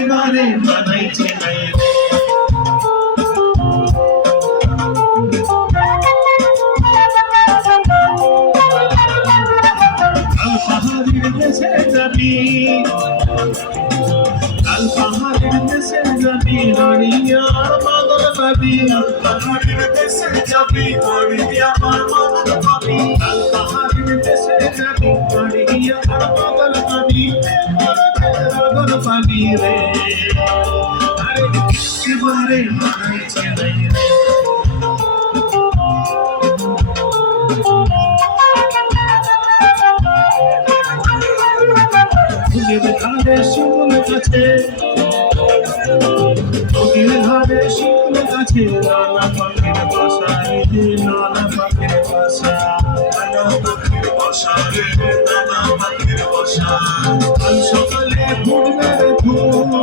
এবারে মানাইছে নাই রে। কাল পাহাড়ের দেশে যাবি, কাল পাহাড়ের দেশে যাবি হারিয়া পাগল পাবি। কাল পাহাড়ের দেশে যাবি হারিয়া পাগল পাবি। কাল পাহাড়ের দেশে যাবি হারিয়া পাগল পাবি। পাগল পাবি রে। আরে একেবারে মানাইছে নাই রে। নদীর ধারে শিমুল গাছে, নদীর ধারে শিমুল গাছে নানা পাখির বাসা রে, নানা পাখির বাসা, নানা পাখির বাসা রে, নানা পাখির বাসা।